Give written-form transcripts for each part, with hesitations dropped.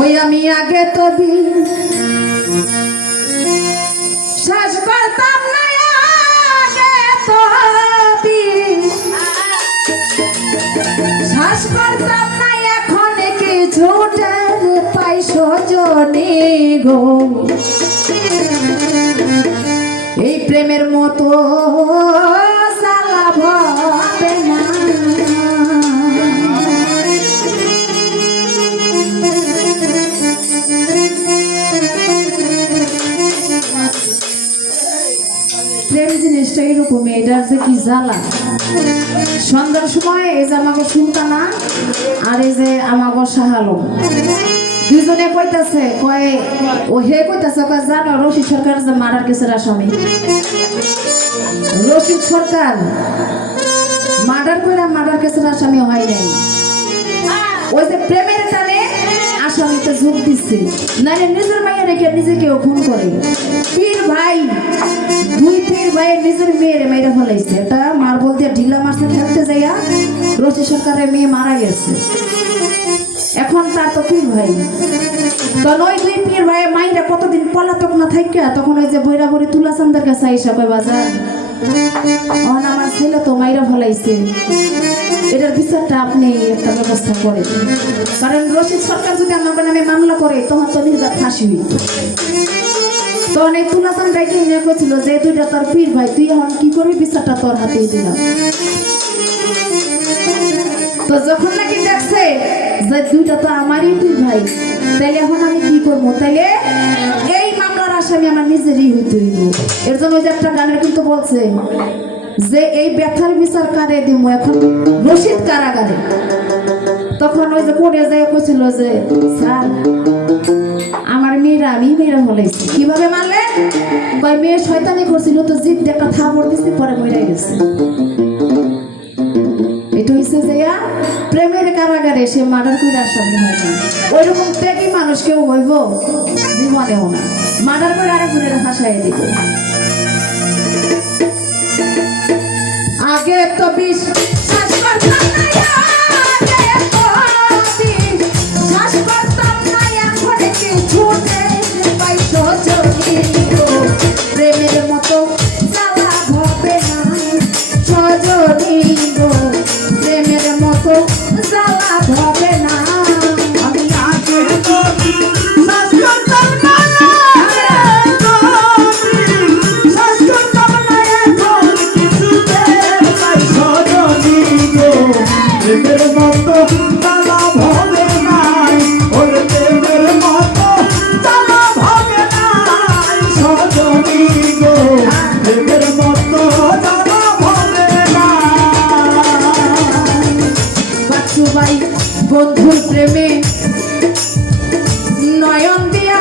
ওই আমি আগে তো শ্বাস করতাম না, আগে তো শ্বাস করতাম না, এখন কি ঝুটের পাই সজনী গো। এই প্রেমের মতো সালা ভাবে না। প্রেম জিনিসটা এরকম, এটার যে কি জ্বালা। সন্ধ্যার সময় এই যে আমাকে সুলতানা আর এই যে আমাকে শাহালো দুজনে কইতাছে, কয় ও হে কইতাছে, কয় জানো রশিদ সরকার যে মার্ডার কেসের আসামি, রশিদ সরকার মার্ডার করে মার্ডার কেসের আসামি হয় নাই, ওই যে প্রেমের টানে আসামিতে যোগ দিচ্ছে। নাইলে নিজের মাইয়া রেখে নিজেকেও খুন করে। পীর ভাই, দুই পীর ভাই নিজের মেয়ের মেয়েরা ফেলাইছে। এটা মার্বল দিয়ে ঢিলা মারছে খেলতে যাইয়া, রশিদ সরকারের মেয়ে মারা গেছে। এখন তার তো পীর ভাই, তখন ওই দুই পীর ভাই মাইরা কতদিন পলাতক না থাইকা তখন ওই যে বৈরা বড়ি তুলা চান্দার কাছে আইসা কয় বাজার আমার ছেলে তো মাইরা ফেলাইছে, এটার বিচারটা আপনি একটা ব্যবস্থা করেন। কারণ রশিদ সরকার যদি আমার নামে মামলা করে তখন তো নির্বাক ফাঁসি হইত। তখন এই তুলাচান ডাইকে নিয়ে কইছিল যে দুইটা তোর পীর ভাই, তুই এখন কি করবি, বিচারটা তোর হাতেই দিলাম। তো যখন নাকি দেখছে যে দুইটা তো আমারই পীর ভাই, তাইলে এখন আমি কি করবো, তাইলে এই মামলার আসামি আমার নিজেরই হইতে হইব। এর জন্য ওই যে একটা গানের কিন্তু বলছে যে এই ব্যথার বিচার কারে দিব, এখন রশিদ কারাগারে। তখন ওই যে কোর্টে যাই কইছিল যে স্যার আমার মেয়েরা আমি মেয়েরা ফলাইছি। কিভাবে মারলে? কয় মেয়ে শয়তানি করছিল তো জিদ একটা থাপড় দিছি, পরে মরে গেছে। এটা হচ্ছে যে প্রেমের কারাগারে সে মার্ডার করে আসামি হয় না। ওইরকম ত্যাগী মানুষ কেউ হইব জীবনেও না, মার্ডার করে আরেকজনের ফাঁসাই দিব। আগে তো বিশ্বাস করতাম না, আগে তো বিশ্বাস করতাম না, এখন কি ঝুটে পাই সজনী গো। প্রেমের মতো জ্বালা হবে না সজনী গো, প্রেমের মতো জ্বালা হবে না। আমি আগে তো বিশ্বাস করতাম না, প্রেমের মতো জ্বালা হবে নাই, ওর প্রেমের মতো জ্বালা হবে নাই সজনী গো, প্রেমের মতো জ্বালা হবে না। বাচ্চু ভাই বন্ধুর প্রেমে নয়ন দিয়া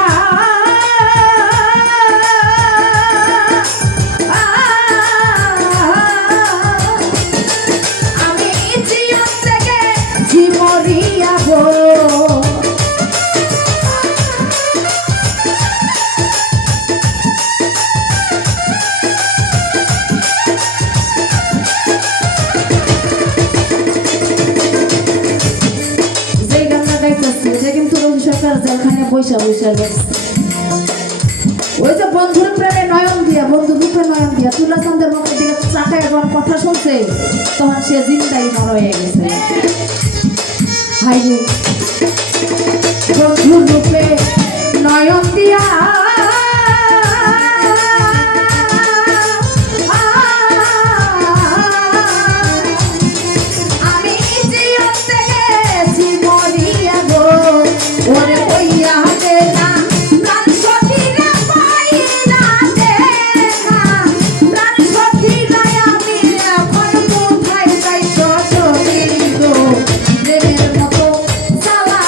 বৈশা বৈশা গেছে। ওই যে বন্ধুর প্রেমে নয়ন দিয়া, বন্ধু রূপে নয়ন দিয়া তুলা চান্দের মুখের দিকে চাকায় যখন কথা শুনছে তখন সে জিন্দাই মর হয়ে গেছে। হাই রে বন্ধুর রূপে নয়ন দিয়া জ্বালা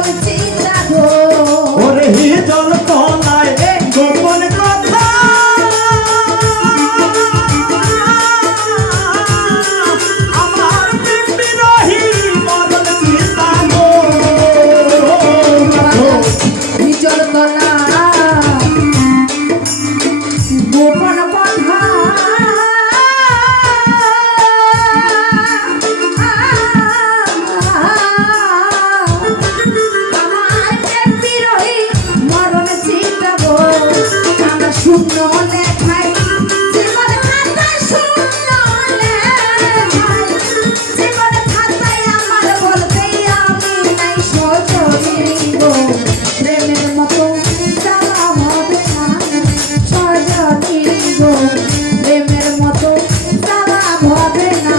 মরণ চিন্তা গো ওরে জল তলায় গোপন কথা আমার বিরোহী মরণ চিন্তা গো নিচল তলা গোপন কথা আমার প্রেম বিরোহী মরণ চিন্তা গো আমার শূন্য লেখায় জীবন খাতায় শূন্য লেখায় জীবন খাতায় আমার বলতেই আমি নাই সজনী গো প্রেমের মতো যাওয়া হবে না সজনী গো প্রেমের মতো যাওয়া হবে না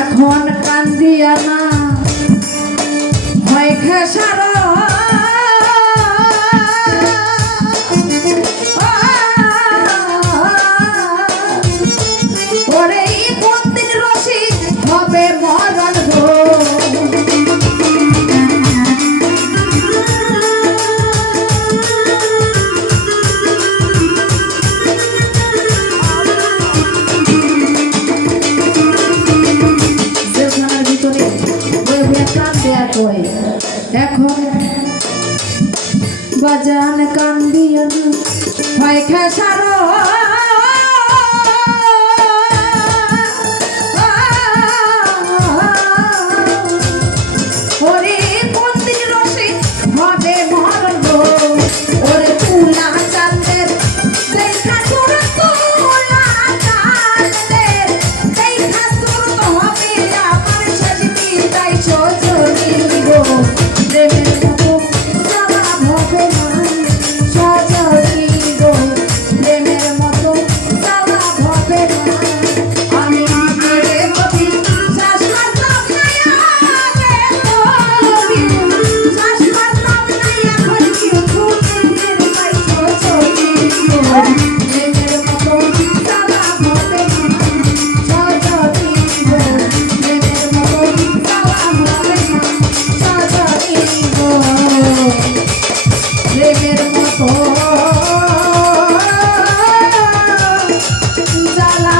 এখন কান্দিয়া না হয় খেসার ওরে কোন দিন রসি হবে মরণ গো জেলখানার ভিতরে বয়ে বয়ে কান্দে আর কয় এখন বাজান কান্দিয়া না হয় খেসার ওরে কোন দিন রসে হবে মরণ গো ওরে তুলা চাঁদের দেখা তোর তুলা চাঁদের দেখা তোর তো হবে আমার শেষ বিদায় সজনী গো প্রেমের মতো যাওয়া হবে না সজনী গো প্রেমের মতো যাওয়া হবে না আমি আগে কবি শ্বাস মারতাম না আগে কবি শ্বাস মারতাম না এখন কিন্তু প্রেমের পাই সজনী গো প্রেমের মতো যাওয়া হবে না সজনী গো প্রেমের মতো যাওয়া হবে না সজনী গো প্রেমের মতো জ্বালা